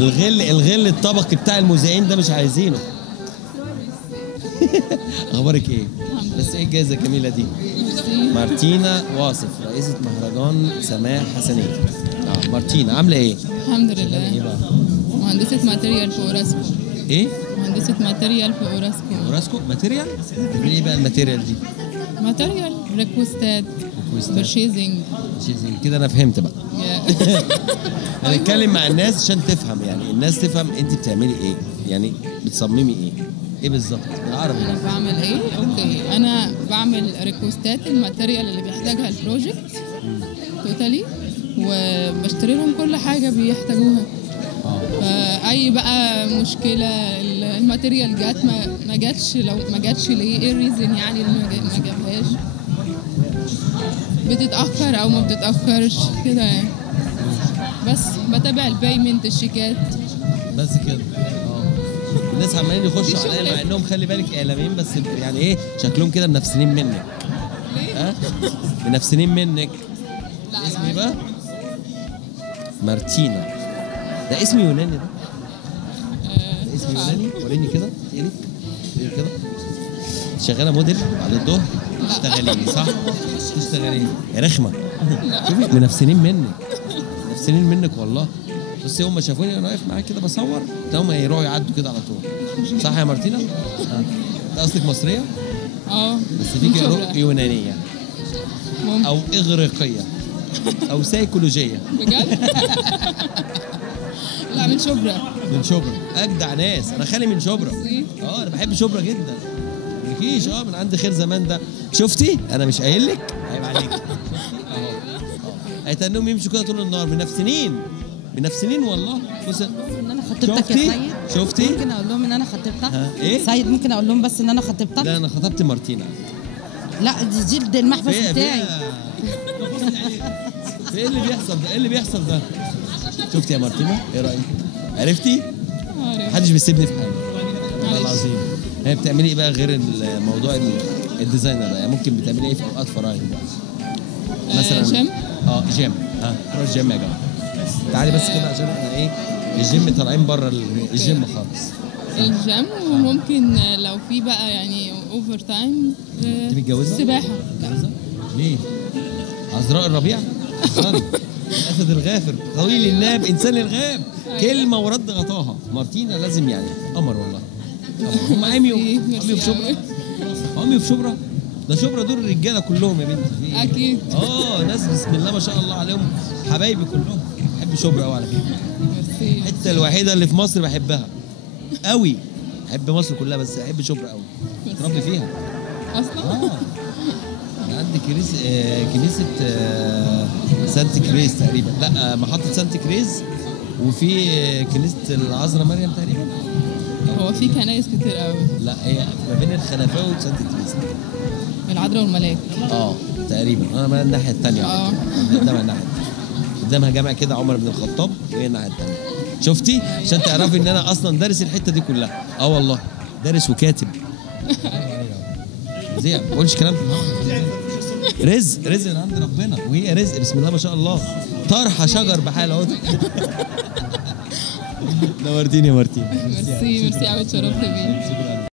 الغل الطبقي بتاع المذيعين ده مش عايزينه. اخبارك ايه؟ بس ايه الجائزه الجميله دي؟ مارتينا واصف رئيسة مهرجان سماح حسنية. مارتينا عاملة ايه؟ الحمد لله. ايه بقى؟ مهندسة ماتيريال في اوراسكو. ايه؟ مهندسة ماتيريال في اوراسكو. اوراسكو ماتيريال؟ ايه بقى الماتيريال دي؟ ماتيريال ريكوستات برشيزنج كده انا فهمت بقى. هنتكلم مع الناس عشان تفهم، يعني الناس تفهم انت بتعملي ايه، يعني بتصممي ايه بالظبط بالعربي. انا بعمل ايه؟ اوكي، انا بعمل ريكوستات الماتيريال اللي بيحتاجها البروجكت توتالي، وبشتري لهم كل حاجه بيحتاجوها. فاي بقى مشكله الماتيريال جات ما جاتش، لو ما جاتش ليه، ايه الريزن يعني اللي ما جابهاش، بتتاخر او ما بتتاخرش كده يعني. بس بتابع البيمنت، الشيكات بس كده. الناس عمالين يخشوا عليا مع انهم خلي بالك اعلاميين، بس يعني ايه شكلهم كده منافسين منك. ليه؟ منافسين منك. اسمي بقى مارتينا، ده اسم يوناني ده؟ ده اسم يوناني؟ وريني كده، وريني كده. شغاله موديل بعد الظهر؟ تشتغلي صح؟ تشتغلي يا رخمه. شوفي منافسين منك والله. بصي هم شافوني انا واقف معاك كده بصور، هم هيروحوا يعدوا كده على طول. صح يا مارتينا؟ ده اصلك مصريه؟ بس فيكي روح يونانيه او اغريقيه او سيكولوجيه. بجد؟ لا من شبرا. اجدع ناس، انا خالي من شبرا. انا بحب شبرا جدا. مفيش من عند خير زمان ده. شفتي انا مش قايل لك؟ عيب عليك. هيتنهم يمشوا كده طول النهار منافسين والله. بص ان انا خطيبتك يا سيد. شفتي؟ ممكن اقول لهم ان انا خطيبتك؟ ايه؟ سيد ممكن اقول لهم بس ان انا خطيبتك؟ لا انا خطبت مارتينا. لا دي المحبس بتاعي. ايه اللي بيحصل ده؟ ايه اللي بيحصل ده؟ شفتي يا مارتينا؟ ايه رايك؟ عرفتي؟ محدش بيسيبني في حاجه والله العظيم. هي بتعملي ايه بقى غير الموضوع الديزاينر ده؟ يعني ممكن بتعملي ايه في اوقات فراغك مثلا؟ جيم. جيم. نروح الجيم يا جماعه. تعالي بس كده عشان احنا ايه الجيم طالعين بره الجيم خالص. الجيم، وممكن لو في بقى يعني اوفر تايم. انت متجوزه؟ سباحه. ليه؟ عذراء الربيع؟ الاسد الغافر، طويل الناب، انسان الغاب، كلمه ورد غطاها. مارتينا لازم يعني قمر والله. هم عميوا في شبرا. ده شبرا دول الرجاله كلهم يا بنتي. اكيد. ناس بسم الله ما شاء الله عليهم، حبايبي كلهم. بحب شبرا قوي على فكره. الحته الوحيده اللي في مصر بحبها قوي. بحب مصر كلها بس بحب شبرا قوي. اتربي فيها اصلا. عندي كنيسه سانت كريز تقريبا، لا محطه سانت كريز، وفي كنيسه العذراء مريم تقريبا. هو في كنايس كتير قوي. لا هي ما بين الخلفاوي وسانت كريز. العذراء والملاك. تقريبا. انا من الناحيه الثانيه. قدامها الناحيه قدامها جامع كده عمر بن الخطاب، وهي الناحيه الثانيه. شفتي؟ عشان تعرفي ان انا اصلا دارس الحته دي كلها. والله دارس وكاتب. زي ما بقولش كلام. رزق من عند ربنا، وهي رزق بسم الله ما شاء الله. طرحه شجر بحال اهو. نورتيني يا مارتين. ميرسي قوي، اتشرفت بيك.